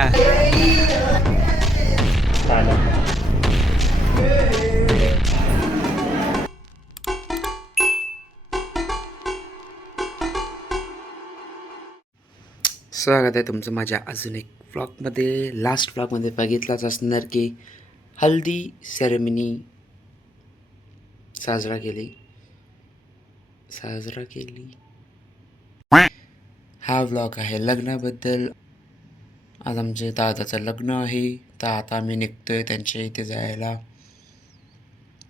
स्वागत आहे तुमचं माझ्या अजून एक व्लॉगमध्ये. लास्ट व्लॉगमध्ये बघितलाच असणार की हल्दी सेरेमनी साजरा केली. हा व्लॉग आहे लग्नाबद्दल. आज आमच्या दादाचं लग्न आहे, तर आता आम्ही निघतोय त्यांच्या इथे जायला,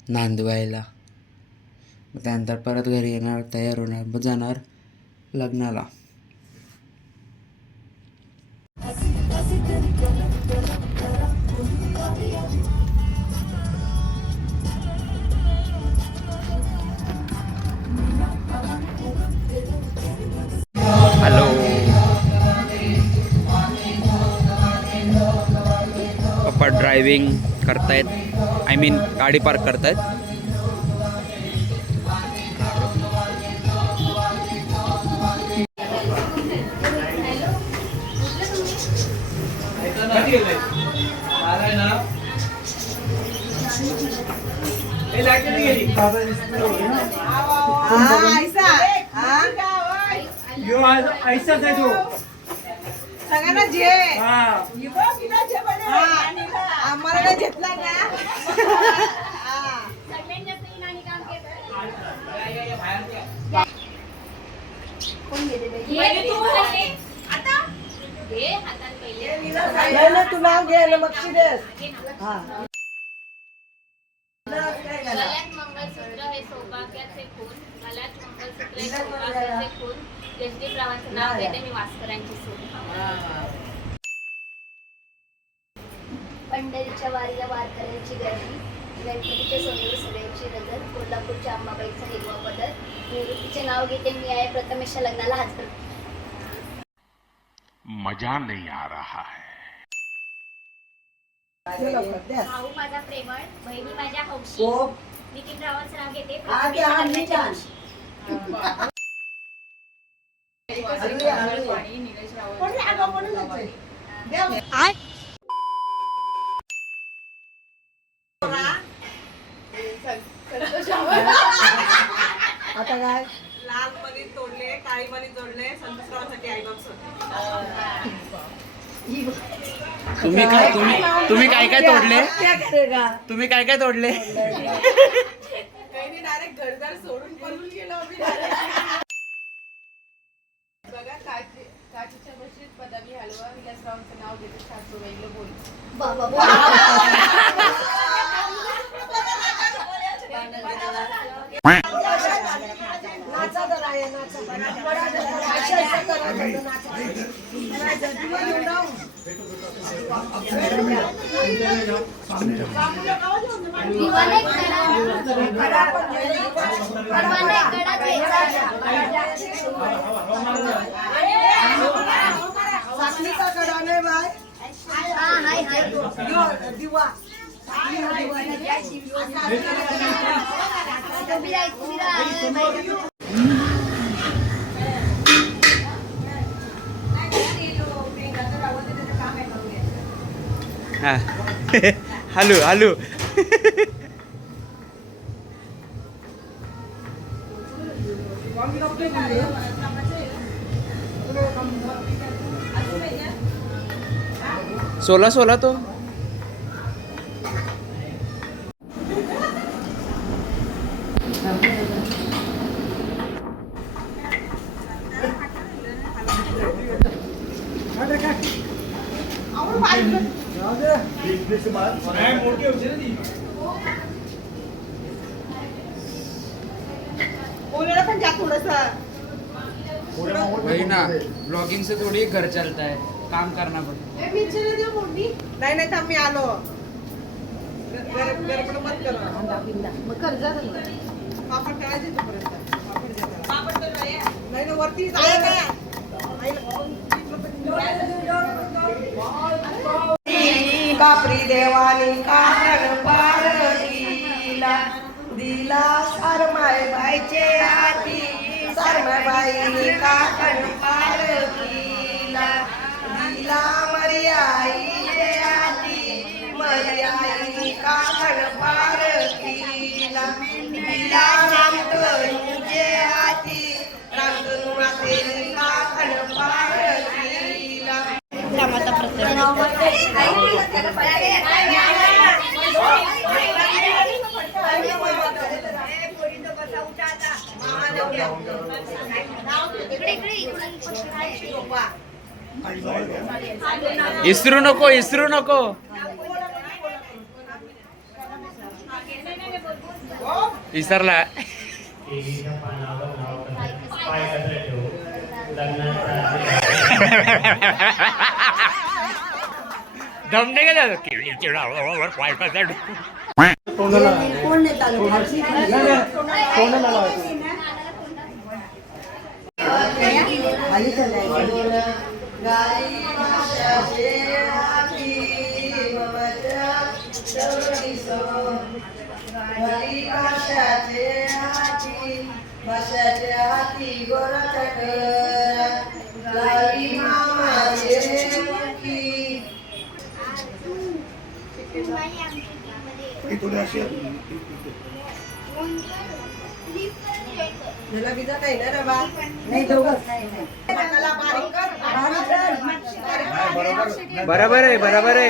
नांदवायला. मग त्यानंतर परत घरी येणार, तयार होणार, मग जाणार लग्नाला. हॅलो, पप्पा ड्रायव्हिंग करतायत, आय मीन गाडी पार्क करतायत. ऐसाच आहे तो सगळ्यांना जे आम्हाला नाही घेतला ना. तू नाव घ्यायला बक्षीस. गळ्यात मंगळसूत्र हे सौभाग्याचे खून, गळ्यात मंगळसूत्र हे सौभाग्याचे खून. जगदीप रावांचं नाव घेते मी, वास्करांची सून. पंढरीच्या वारीला वारकऱ्यांची गर्दी, गणपतीच्या सोनेरी सगळ्यांची नजर, कोल्हापूरच्या अंबाबाईचा हिरवा बदल. निवृत्तीचे नाव घेते मी, आहे प्रथमेशच्या लग्नाला हजर. मजा नहीं आ रहा है. भाऊ माझा प्रेमळ, बहिणी माझ्या हौशी. नितीन रावांचं नाव घेते आता काय लाल मणी तोडले, काळी मणी जोडले, संतोषरावांसाठी आईबाप सोडले. तुम्ही काय तोडले? तुम्ही काय तोडले? काही डायरेक्ट घरदार सोडून पळून गेलो आम्ही. बघा काचीच्या बशीत बदामी हलवा, विलासरावांचं नाव घेते, सासू वेगळं बोल. दिवा हॅलो हॅलो. सोला तो वही ना, ब्लॉगिंग से थोड़ी घर चलता है, काम करना पड़ता है. नाही नाही थांब, मी आलो. गडबड मत करो. पापड करायचे तोपर्यंत. नाही ना वरती कापरी देवानी कारण पारतीला दिला सरमाय बाईचे हाती, सरमाय बाईनी काकण पारतीला दिला मर्या इसरू नको इसरला. देवीच्या पानावर नाव पाय कसं ठेवू लग्नाचा धमने गेला बरोबर आहे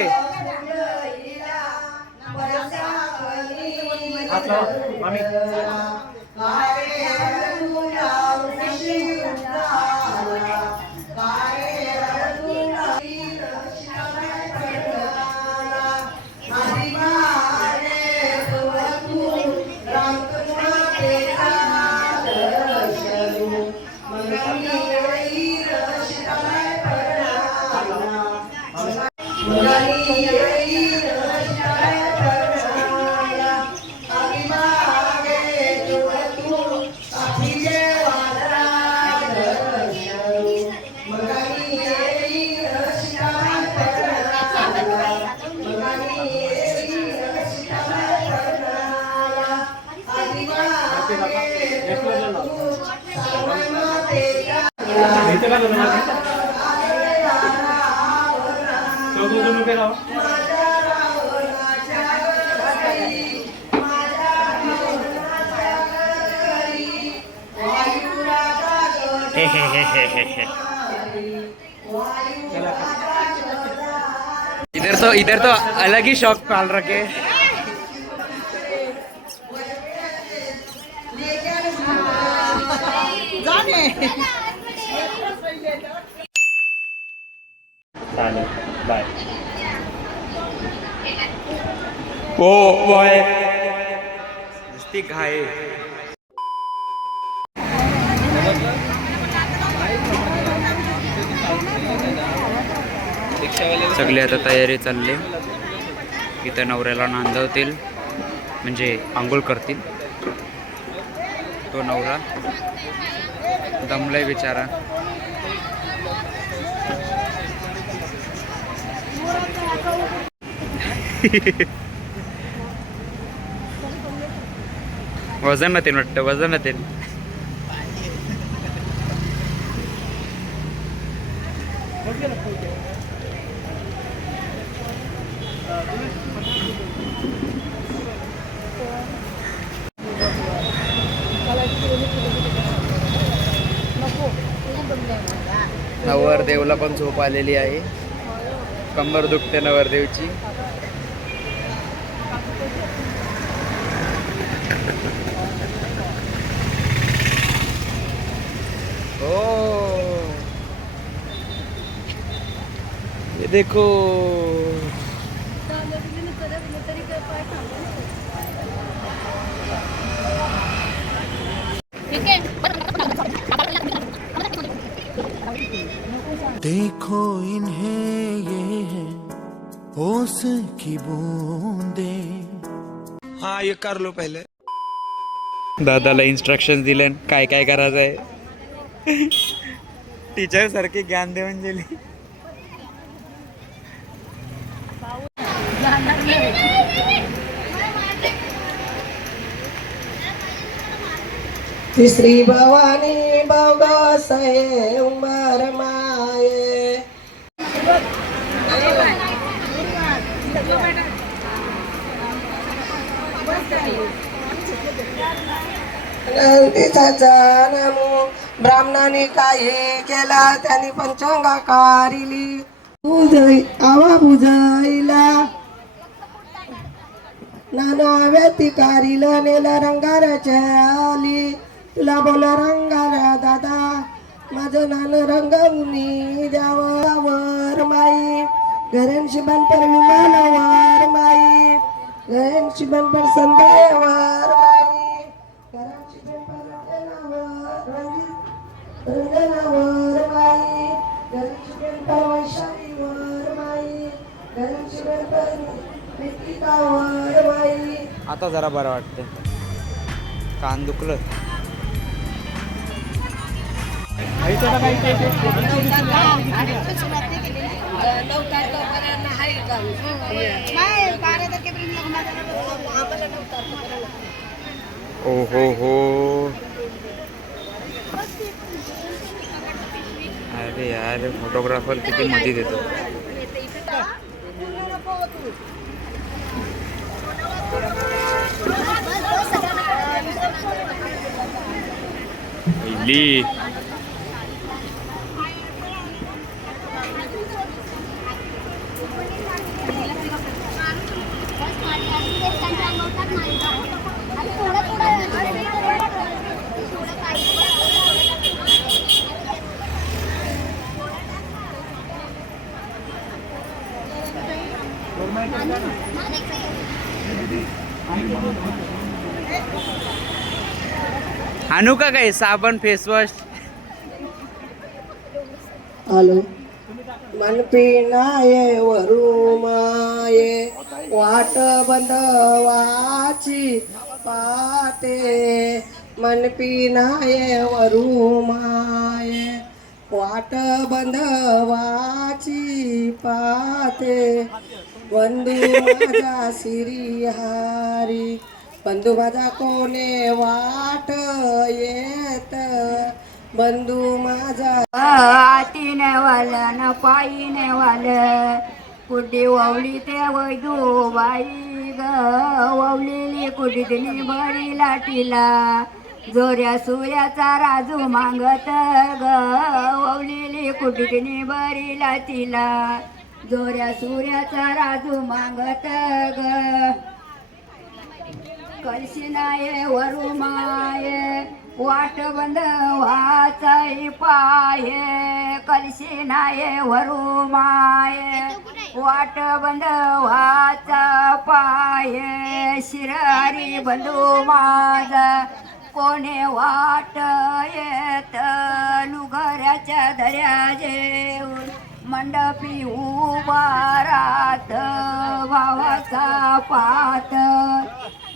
इधर तो अलग ही शौक पाल रखे. चालेल बाय. ओ बॉय नुसती घाय. सगळे आता तयारी चालली. इथं नवऱ्याला नांदवतील म्हणजे आंघोळ करतील. तो नवरा दमलाय बिचारा. वजन नतीन वाटतं वजन नतीन. नवरदेवला पण झोप आलेली आहे. कंबर दुखते नवरदेवची. ओ ये देखो देखो इन्हें ये है होश की बूंदे. हाँ ये कर लो पहले. दादाला इन्स्ट्रक्शन दिले काय काय करायचं आहे. टीचर सारखे ज्ञान देऊन गेली. श्री भवानी बवसाये उंबर माये. नंदीचा जन्म ब्राह्मणाने काही केला, त्यांनी पंचांगा कारिली. आवा बुजाईला नाना व्यतिकारीला नेला रंगाराच्या आली तुला बोला रंगारा दादा माझं नानं रंगवून द्यावर माई घरांशी बनपर विमानावर माई घरांशी बनपर संध्यावर माई घरांशी बनपर रंजनावर माई घरांशी बनपर वैशालीवर माई घरांशी बनपर निकितावर माई. आता जरा बरं वाटतं. कान दुखलं. ओ हो अरे यार फोटोग्राफर किती मध्ये देतो. पहिली आणू का काय साबण फेसवॉश. हॅलो मनपिनाये वरू माये वाट बंदवाची पाते मनपिनाये वरू माये वाट बंदवाची पाते बंधू माझा सिरिहारी बंधू माझा कोणे वाट येत बंधू माझा आतीने वाल न पायीने वाल कुठे ववली ते वैदू बाई ग ववलेली कुठे तिने बळी लाटीला जोऱ्या सुयाचा राजू मागत ग ववलेली कुठे तिने बरी लाटीला जोऱ्या सूर्याचा राजू मागत ग कळशी नाये वरू माये वाट बंद वाचाई पाये कलशी नाये वरू माये वाट बंद वाचा पाये शिरारी बंधू माझा कोणे वाट येत लुगऱ्याच्या दर्या जेऊन मंडपी उभारात भावाचा पात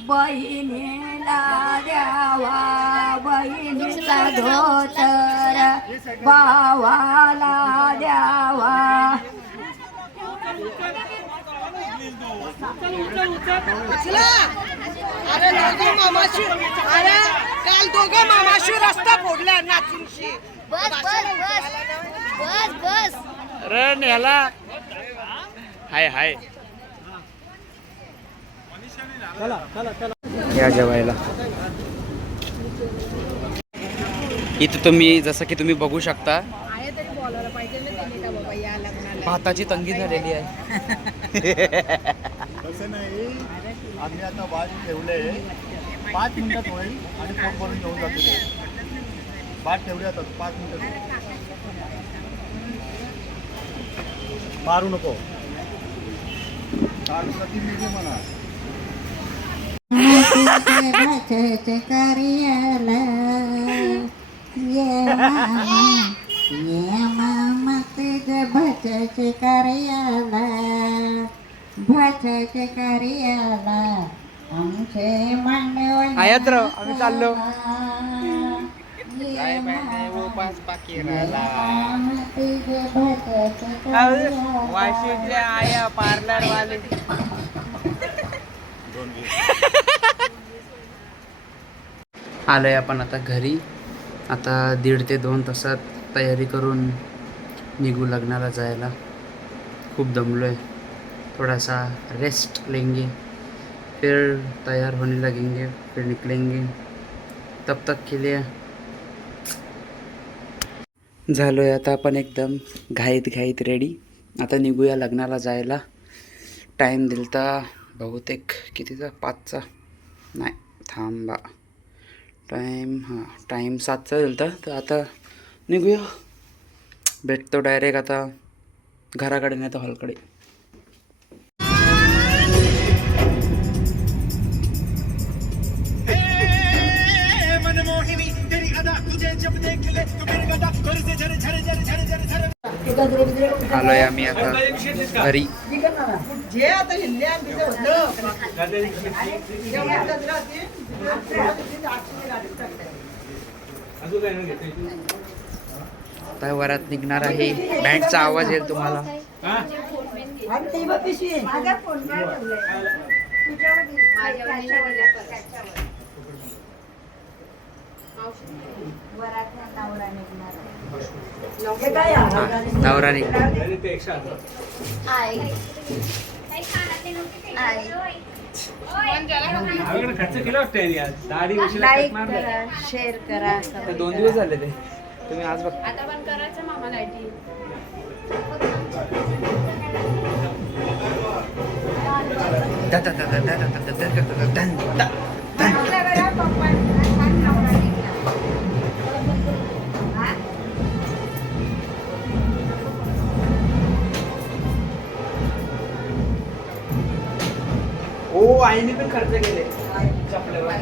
बहिणीला द्यावा बहिणीचा धोतर भावाला द्यावा. अरे दोघं मामाशी अरे काल दोघं मामाशी रस्ता फोडला नाचूनशी. बस बस बस बस बस अरे न्याला हाय हाय या जेवायला. इथं तुम्ही जसं की तुम्ही बघू शकता भाताची तंगी झालेली आहे. तसं नाही आम्ही आता वाट ठेवले 5 मिनिटात होईल आणि फोन करून घेऊन जातो. वाट ठेवली आता 5 मिनिटात. मारू नको म्हणा. कार्याला ये मामा तुझ्या भटाच्या कार्याला भटाच्या कार्याला आमचे मांडव आयात्र आम्ही चाललो. वाशिमच्या आया पार्लर वाले आलोय आपण आता घरी. आता 1.5 ते 2 तासात तयारी करून निघू लग्नाला जायला. खूप दमलोय. थोड़ा सा रेस्ट लेंगे फिर तैयार होने लगेंगे फिर निकलेंगे. तब तक के लिए झालोय आता आपण एकदम घाईत रेडी. आता निघूया लग्नाला जायला. टाईम दिलता बहुतेक कितीचा, 5चा नाही, थांबा, टाईम 7चा दिलता. तर आता निघूया, भेटतो डायरेक्ट आता घराकडे नाही तर हॉलकडे. आलोय आम्ही आता घरी. जे आता हिंदी आणि तिचं होतं. आता वरात निघणार आहे. बँडचा आवाज येईल तुम्हाला. नवरा निघणार. शेअर करा. 2 दिवस झाले ते, तुम्ही आज बघ. आता पण करायचं मामा लाईटी. हो, आईने पण खर्च केले चपल्यावर.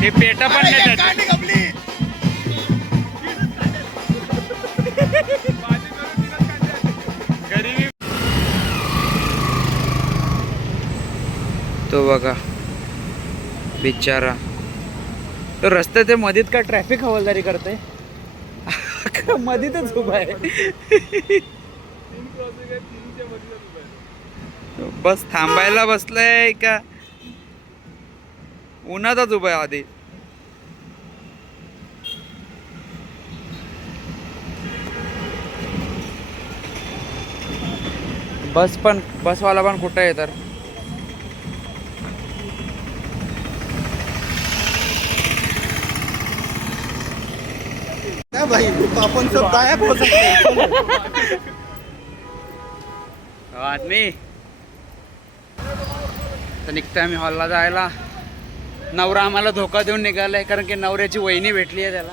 हे पेटा पण नाही त्याच्यात. तो बघा बिचारा, तो रस्त्याच्या मधीत का ट्रॅफिक हवालदारी करते. मधीतच उभा आहे. बस थांबायला बसलाय का उन्हातच उभा आहे आधी. बसवाला पण कुठं आहे तर. क्या भाई, अपन सब गायब हो सकते हैं. आदमी तर निघतोय आम्ही हॉलला जायला. नवरा आम्हाला धोका देऊन निघालाय, कारण की नवऱ्याची वहिनी भेटली आहे त्याला.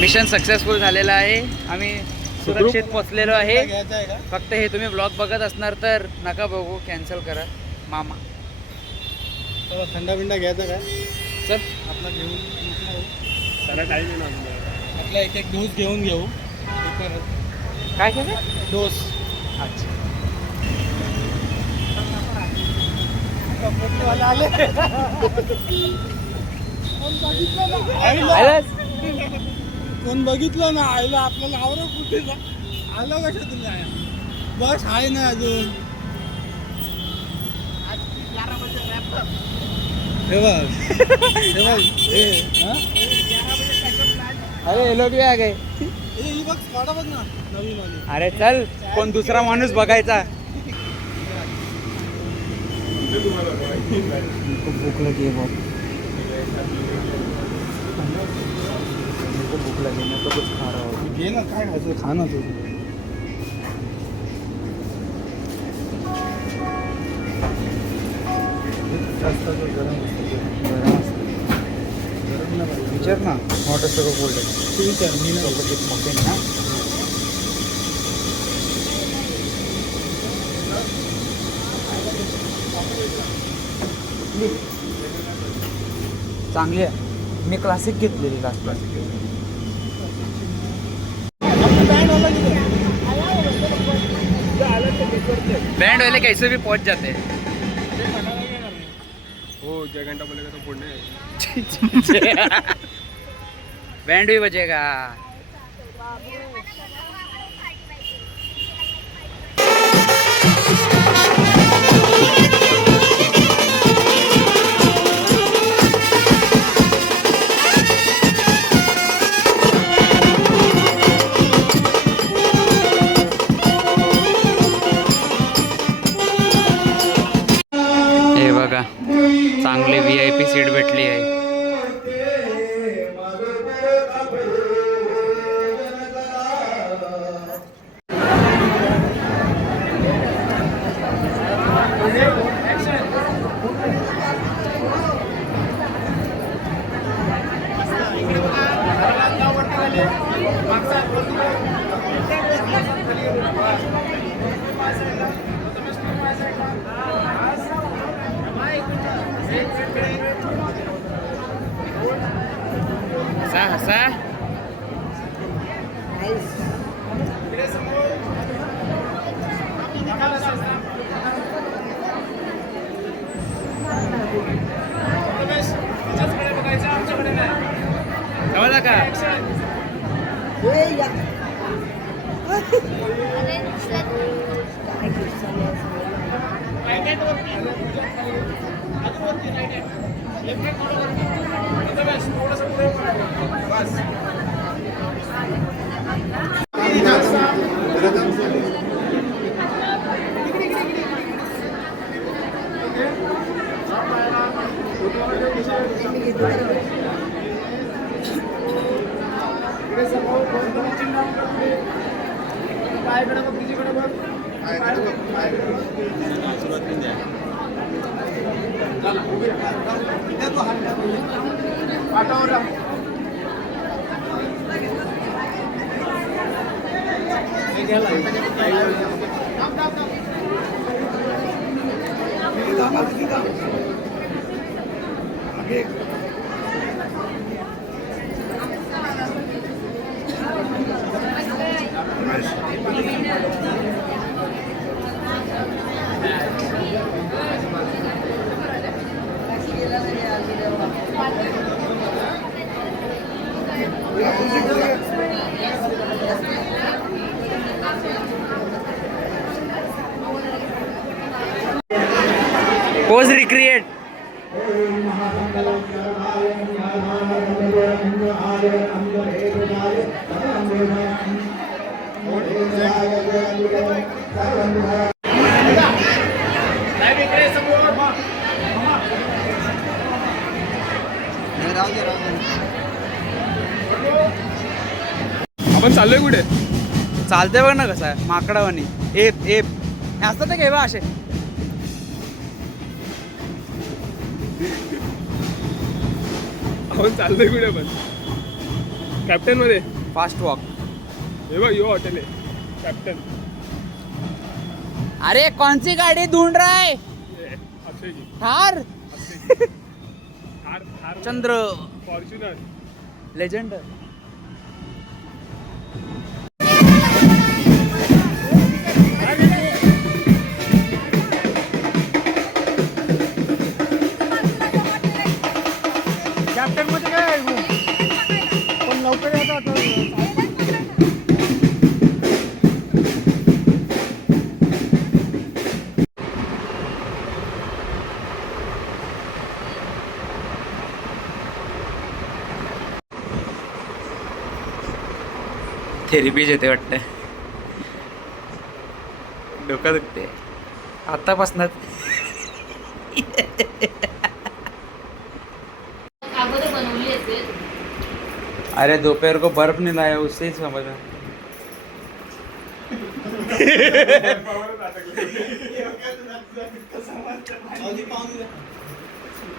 मिशन सक्सेसफुल झालेलं आहे. आम्ही सुरक्षित पोचलेलो आहे. फक्त हे तुम्ही ब्लॉग बघत असणार तर नका बघू, कॅन्सल करा मामा. थंडा बिंडा घ्यायचा काय? चल आपला घेऊन सारा टाईम आहे ना आपला. एक डोस घेऊन घेऊ. काय केलं? डोस. अच्छा, कोण बघितलं ना आईला आपल्याला आवडत कुठे आलं कसं तुला. बस आहे ना अजून. अरे ये लोग भी आ गए. अरे चल, कोण दुसरा माणूस बघायचा. भूक लगी है बहुत. भूक लगी, मैं तो कुछ खा रहा हूँ. घे ना, काय खायचं खा ना तू. जास्त गरम विचार ना, हॉट असतं का कोल्ड आहे. तू विचार, मी ना मकेन ना. चांगली आहे. मी क्लासिक घेतलेली लास्ट. बैंड वाले कैसे भी पहुंच जाते हैं. हो जय घंटा बोलेगा तो पुणे. बैंड भी बजेगा. हे बघा चांगली VIP सीट भेटली आहे. हसा हसा. समजला का? Pose recreate. आपण चाललोय कुठे? चालते बघ ना कसं आहे माकडावानी. एप एप हे असतात ते घेवा असे. आपण चाललोय कुठे पण? कॅप्टन मध्ये फास्ट वॉक. हे बघ यो हॉटेल आहे कॅप्टन. अरे कौन सी गाड़ी ढूंढ रहा है? अक्षयजी थार. थार थार चंद्र फॉर्च्युनर. लेजेंड. कॅप्टन मध्ये काय आहे room? पण लवकर येतात. थेरपीच येते वाटतं. डोकं दुखते आतापासूनच. अगोदर बनवली असेल. अरे दोपहर को बर्फ नहीं लाया उससे ही समझा.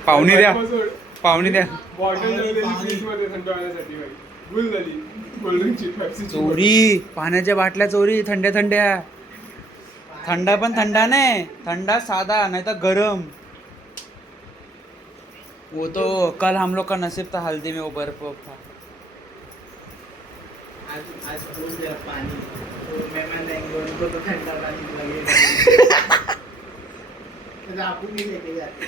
पाहुणी द्या पाहुणी द्या. बॉटल फ्रीजमध्ये थंड होण्यासाठी बाई. गुल झाली कोल्ड्रिंकची पेप्सी. चोरी पाण्याच्या बाटल्या चोरी. थंड्या थंड्या. थंडा पण थंडा नाही. थंडा साधा नाही तर गरम. वो तो कल हम लोग का नसीब था, हल्दी में वो बर्फ था. आज हो गया पानी तो मेहमान आएंगे उनको तो ठंडा पानी लगेगा. आपको नहीं लेके जाते.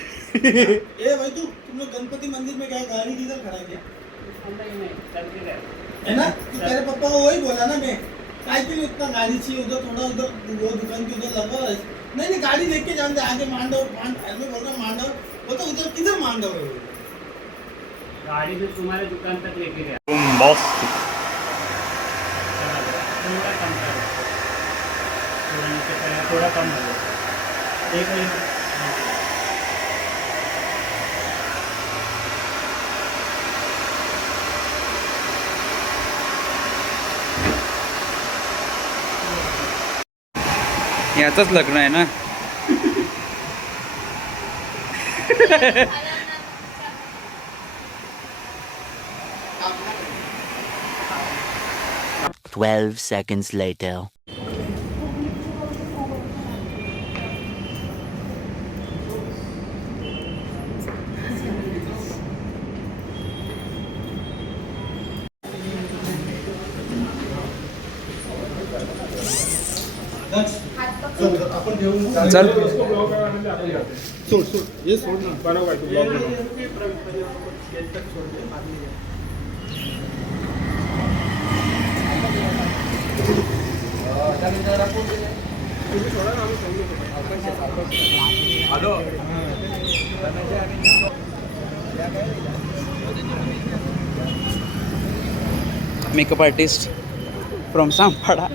ए भाई तुम लोग गणपति मंदिर में गए, गाड़ी किधर खड़ा किया है ना? तो तेरे पापा को वही बोला ना मैं, काय के लिए उतना गाड़ी चाहिए उधर, थोड़ा उधर वो दुकान के उधर लगा है. नहीं गाड़ी लेके जाते आगे मांडव मैं बोल रहा मांडव, वो तो उधर किधर मांडव है? गाड़ी से तुम्हारे दुकान तक लेके गया. मस्त. थोड़ा कम करो, थोड़ा नीचे करो, थोड़ा कम हो. एक मिनट. याचंच लग्न आहे ना. seconds later. आपण घेऊन चल. उसको ब्लॉग करवाने से आपण जाते हैं. सोड ये सोड ना. बनव भाई, तू ब्लॉग बनव. तुम्ही सोडा ना, आम्ही समजू. मेकअप आर्टिस्ट फ्रॉम सामपाडा.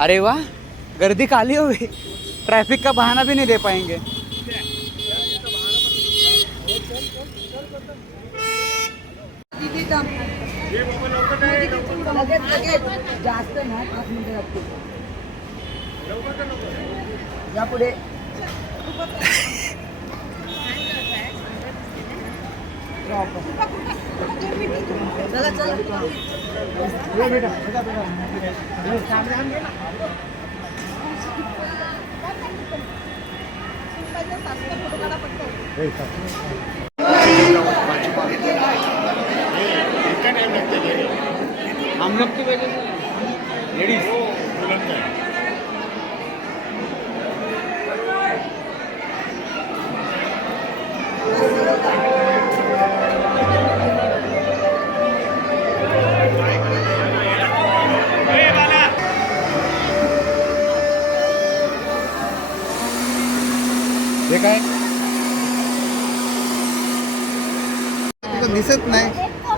अरे वाह, गर्दी खाली हो गई. ट्रैफिक का बहाना भी नहीं दे पाएंगे. जास्त ना 5 मिनिटं लागतील. या पुढे चला चला. हम लोग की वजह से लेडीज हे काय दिसत नाही.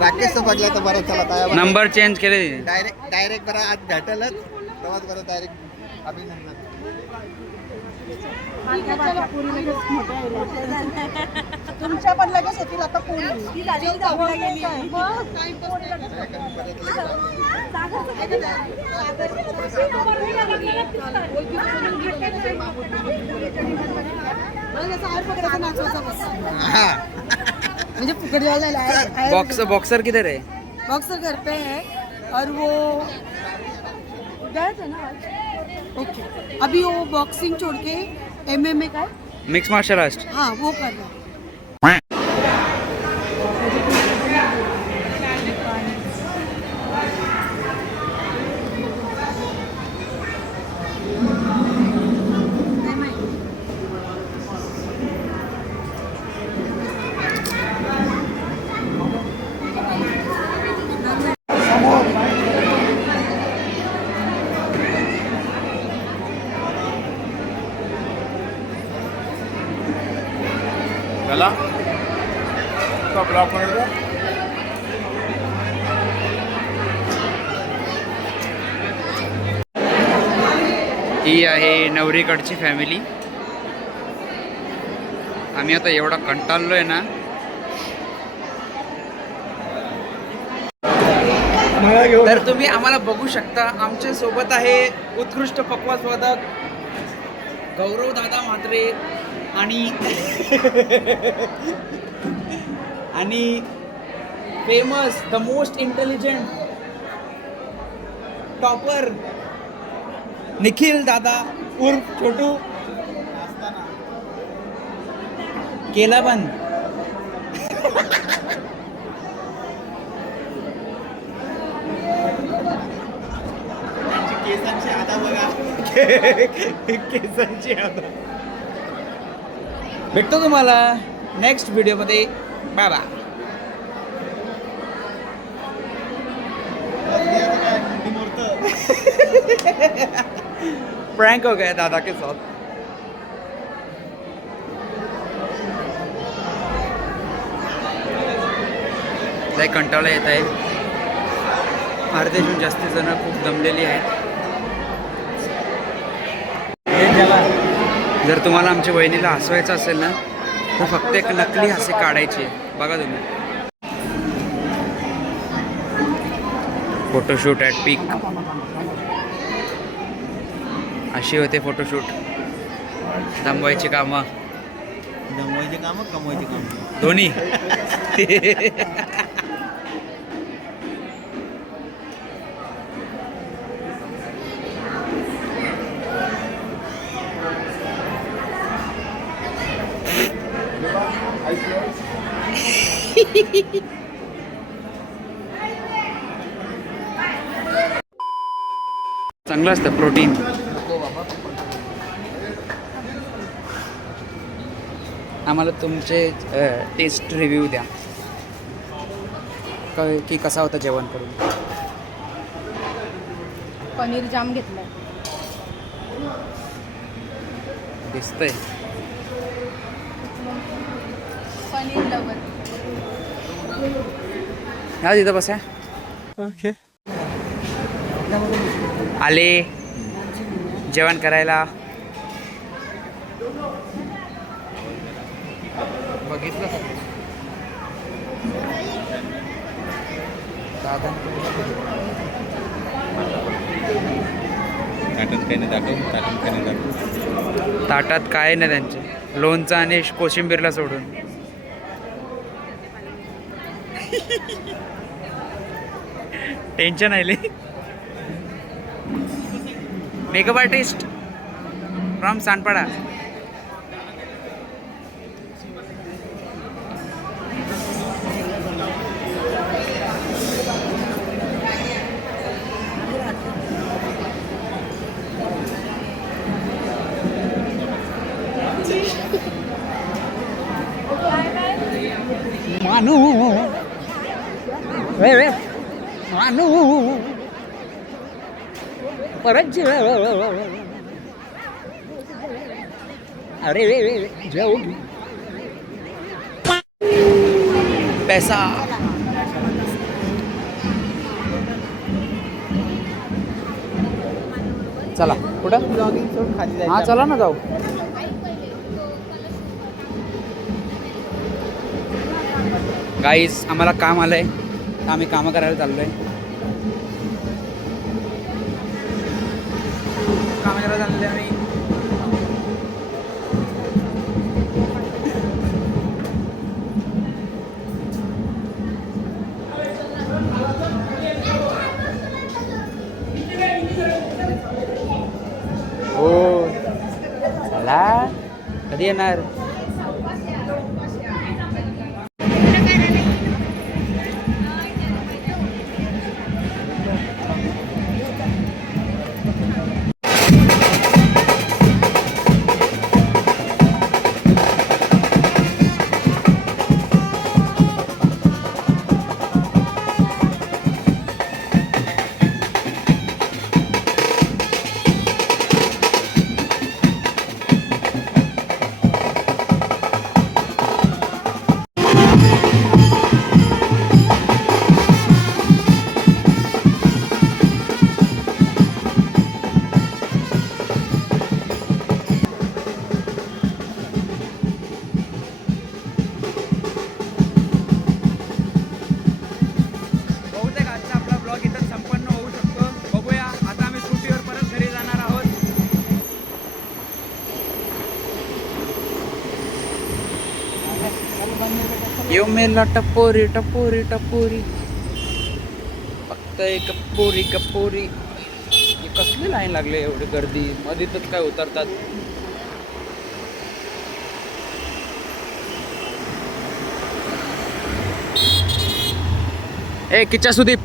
राकेशचं बघला तर बरं. चला काय नंबर चेंज केले. डायरेक्ट बरं आज भेटलच तेव्हाच बरं डायरेक्ट अभिनंदन. तुमच्या पण लगेच होतील आता पोळी. मुझे फुकट वाला है. बॉक्सर किधर है? बॉक्सर घर पे है और वो गए थे ना आज. ओके, अभी वो बॉक्सिंग छोड़ के MMA का है. Mix martial art. हाँ वो कर रहा है. चला तो ब्लॉग करायचा. ही आहे नवरीकडची फॅमिली. आम्ही आता एवढा कंटाळलोय ना. तर तुम्ही आम्हाला बघू शकता. आमच्या सोबत आहे उत्कृष्ट पक्वास्वादक गौरव दादा म्हात्रे आणि famous the most intelligent topper Nikhil दादा उर्फ छोटू. केला बंद. केसांची आता बघा. केसांची आता. भेटतो तुम्हाला नेक्स्ट व्हिडिओमध्ये. Bye bye. प्रैंक हो गया दादा के साथ. लय कंटाळा येत आहे. अर्ध्याहून जास्त जण खूप दमलेली आहेत. जर तुम्हाला आमच्या वहिनीला हसवायचं असेल ना तर फक्त एक नकली हास्य काढायची. बघा तुम्ही. फोटोशूट ॲट पीक. अशी होते फोटोशूट. दमवायची कामं. दमवायचे काम कमवायचे काम दोन्ही. चांगलं असतं प्रोटीन. आम्हाला तुमचे टेस्ट रिव्ह्यू द्या की कसा होता जेवण करून. पनीर जाम घेतलंय. दिसतंय. पनीर लवर. ह्या तिथं बसा. ओके. आले जेवण करायला. बघितलं दादा. ताटात काय नाही त्यांचे. लोणचं आणि कोशिंबीरला सोडून. टेन्शन आले. Makeup artist from Sanpada. मानू मानू परत अरे जाऊ पैसा. चला कुठं. जॉगिंग सोड खाली हां चला ना जाऊ. गाईज आम्हाला काम आलंय तर आम्ही कामं करायला चाललोय. कामं करायला चाललोय आम्ही. हो चला कधी येणार. यो मेला टपोरी टपोरी टपोरी. फक्त एक पोरी कपोरी. हे कसली लाईन लागले एवढी गर्दी मध्येच काय उतरतात. ए किच्चा सुदीप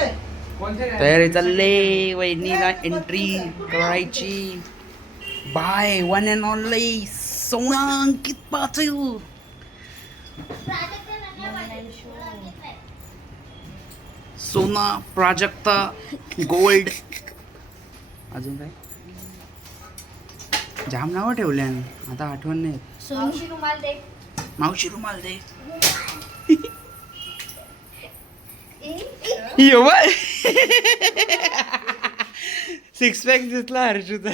तयारी चालले वहिनीला एंट्री करायची बाय वन अँड ओनली सोना अंकित पाटील सोना प्राजक्ता गोल्ड अजून काय जाम नावं ठेवल्या आता आठवण नाही मावशी रुमाल दे. मावशी रुमाल दे ए, यो बाय सिक्स पॅक दिसला हर्षूचा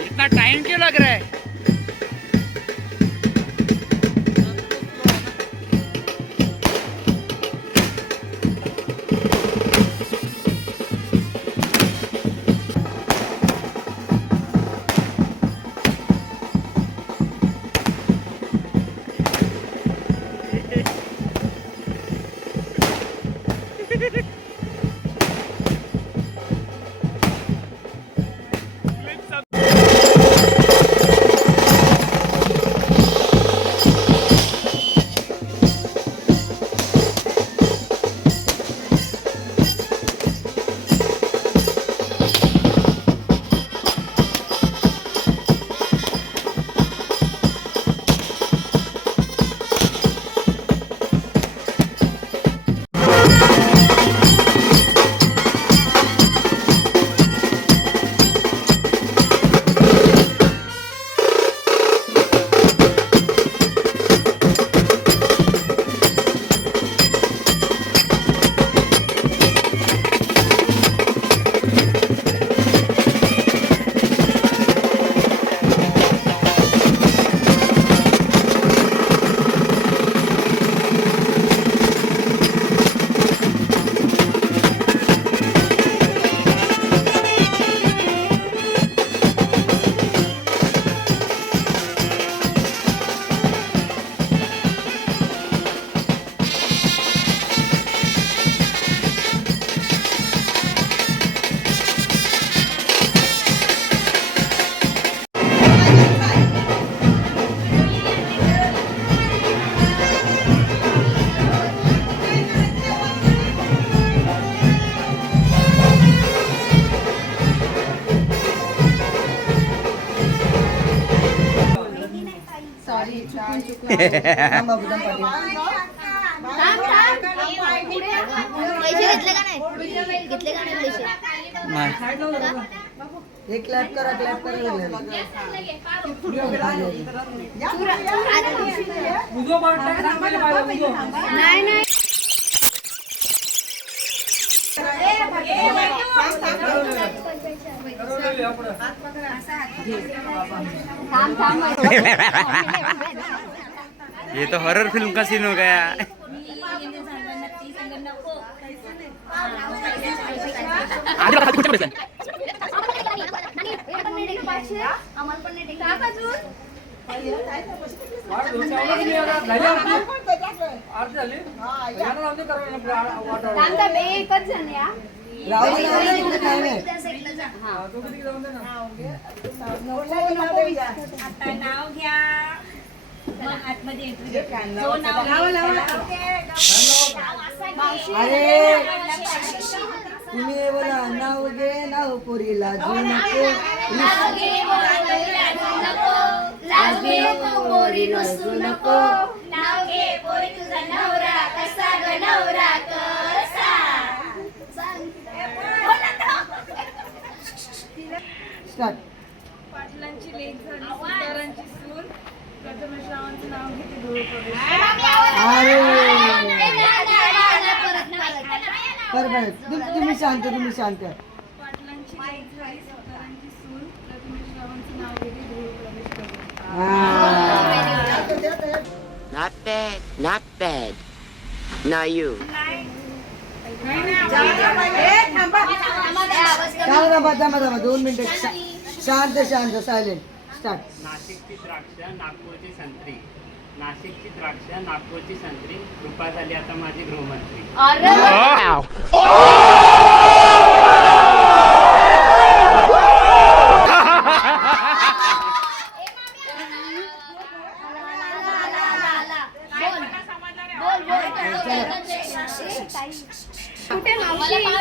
इतना टाइम क्यों लग रहा है पैसे घेतले का नाही? घेतले का नाही पैसे? एक क्लॅप करा नाही नाही ये तो हॉरर फिल्म का सीन हो गया एकच जण या आता नाव घ्या मग आतमध्ये जो नाव अरे तुम्ही बोला नाव घे नाव पोरीला जू नको लाज घे पोरी नसू नको नाव घे पोरी तुझा नवरा कसा ग नवरा कसा स्टार्ट पाटलांची लेक झाली सुतारांची सून प्रथमेश रावांचं नाव घेते धुळ प्रवेश अरे तुम्ही शांत पाटलांची लेक झाली सुतारांची सून प्रथमेश रावांचं नाव घेते धुळ प्रवेश करते Not bad. Now you. थांबा 2 मिनिटं शांत सायलेंट स्टार्ट. नाशिकची द्राक्ष नागपूरची संत्री, नाशिकची द्राक्ष नागपूरची संत्री, कृपा झाली आता माझी गृहमंत्री.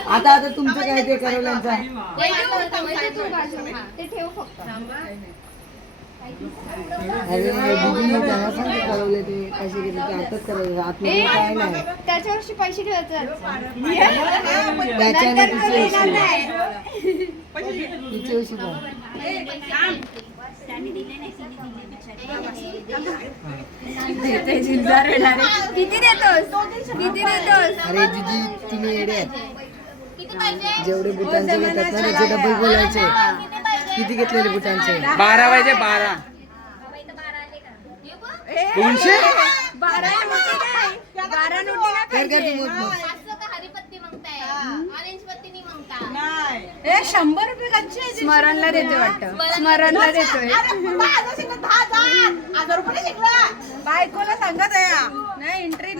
आता तुमचं काय ते करवल्यांचा ते ठेव फक्त. अरे दीदी त्यांना सांग ते करवले ते पैसे घेतले ते आताच करवले आतमध्ये काय नाही त्याच्यावरची पैसे ठेवायचे त्याच्याने तिची अशी किती देतोस? अरे दीदी तुम्ही येडे आहेत. जेवढे बुटांचे घेतात ना त्याचे डबल बोलायचे. किती घेतलेले बुटांचे? 12 पाहिजे 12. 200. कर 100 रुपये कच्चे स्मरणला देतोय वाटतं. स्मरणला देतोय. बायकोला सांगत आहे नाही एंट्री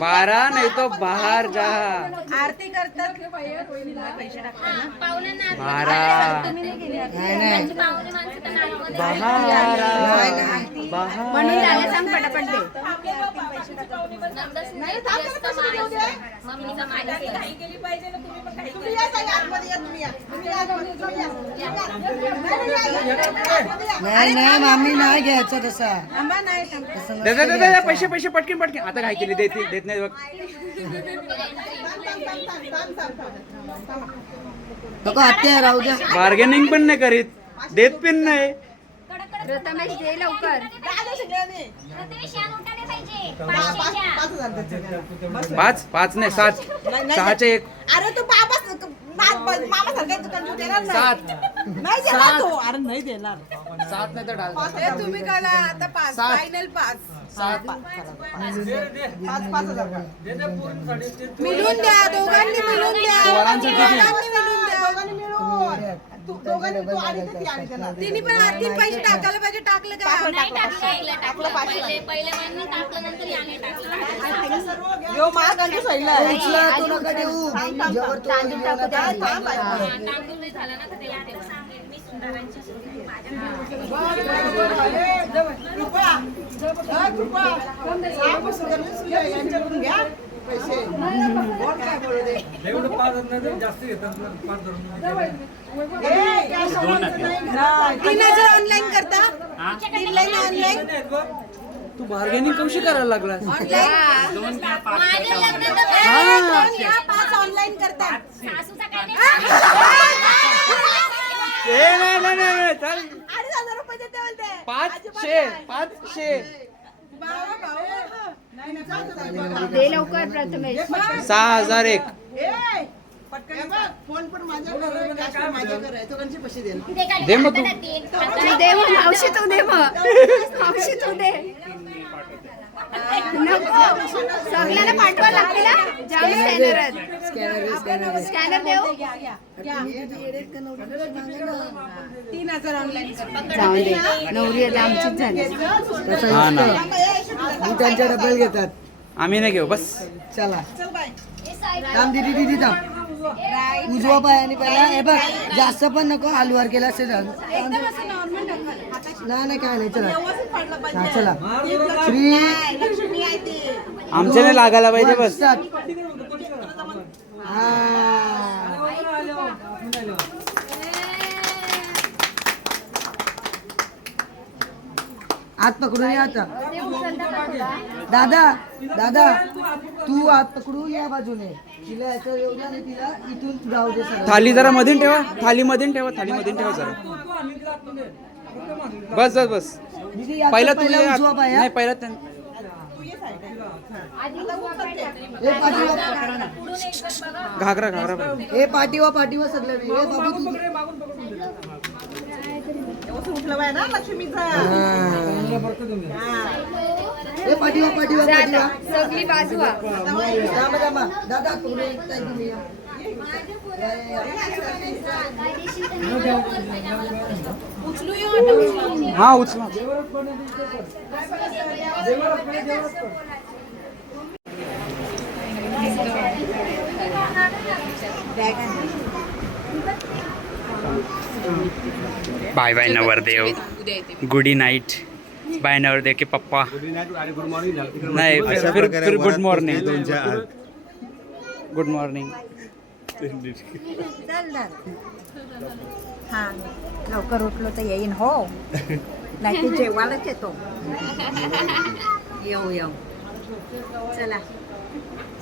12 नाही तो बाहेर जा. आरती करतात पैसे टाकतात 12 म्हणून त्याला सांग पटापट दे. नाही मामी नाही घ्यायचं तसा. दे पैसे पटकन आता काय केली देत नाही बघ. नको आत्या राहू द्या. बार्गेनिंग पण नाही करीत, देत पण नाही. प्रथमेश दे लवकर. 5 नाही 7. 6चे 1. अरे तू मामा सारखा 7. नाही देणार तो. अरे नाही देणार 7 नाही तर डाल. तुम्ही करा आता 5 फायनल 5 मिळून द्या दोघांनी मिळून द्या. तिने पण आधी पैसे टाकायला पाहिजे. टाकलं का? ऑनलाईन करता ऑनलाईन तू बार्गेनिंग कशी करायला लागलास? ऑनलाईन करता. नाही चाल. 2,500 रुपये देते बोलते. 500 दे लवकर प्रथमेश. 6,001. फोन पण माझ्याकडे तो कशी पैसे दे. दे मग तू. तू दे मग मावशी तू दे मग मावशी तू दे. नको सगळ्यांना पाठवा लागते ना. जाम स्कॅनर देऊ. 3,000 ऑनलाईन जाऊ दे नवरी आता आमचीच झाली. हा ना. त्यांच्या डबल घेतात. आम्ही नाही घेऊ बस. चला थांब दीदी थांब. उजवा पायाने पहिला हे बघ. जास्त पण नको हलवार केला असेल. नाही काय नाही. चला हा चला. श्री आमच्या नाही लागायला पाहिजे बस. हात पकडून या आता. दादा तू हात पकडून या बाजूने. तिला याचं येऊ द्या आणि तिला इथून जाऊ दे. थाली जरा मधून ठेवा. थाली मधून ठेवा जरा. बस दीदी, पहिला पहिला उजवा पाया. नाही पहिला घागरा घागरा हे पाठीवा सगळं हे बाबू तू हे पाठीवा सगळी बाजू दादा थोडे काय तुम्ही हा उचला बाय बाय नवरदेव गुडी नाईट बाय नवरदेव के पप्पा नाही फिर गुड मॉर्निंग गुड मॉर्निंग हा लवकर उठलो तर येईन हो नाही ते जेवायलाच येतो येऊ चला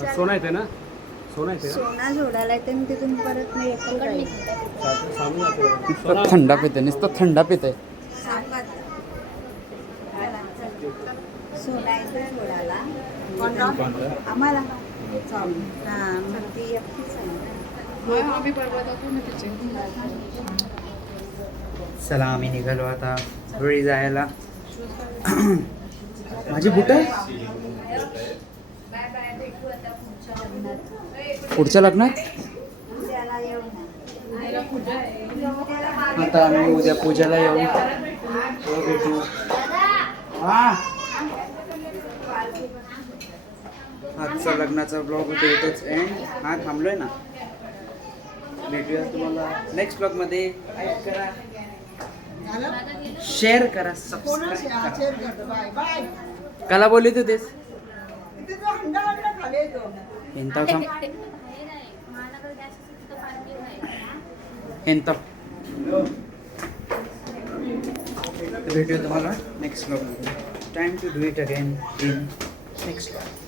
सोना येते ना सोना जोडायला येते मी तिथून परत नाही येतो नुसतं थंडा पिते नुसतं थंडा पिते सोना येतो जोडायला आम्हाला हा मग ती एकटीच चला आम्ही निघालो आता धुळी जायला माझी बुट आहे पुढच्या लग्नात आता आम्ही उद्या पूजाला येऊ भेटू हा आजचा लग्नाचा ब्लॉग होतो इथेच एंड हा थांबलोय ना भेटूया तुम्हाला नेक्स्ट ब्लॉग मध्ये लाईक करा शेअर करा सबस्क्राईब करा कला बोलली तू तेच ఎంత ఎంత भेटूया तुम्हाला नेक्स्ट ब्लॉग मध्ये time to do it again in next blog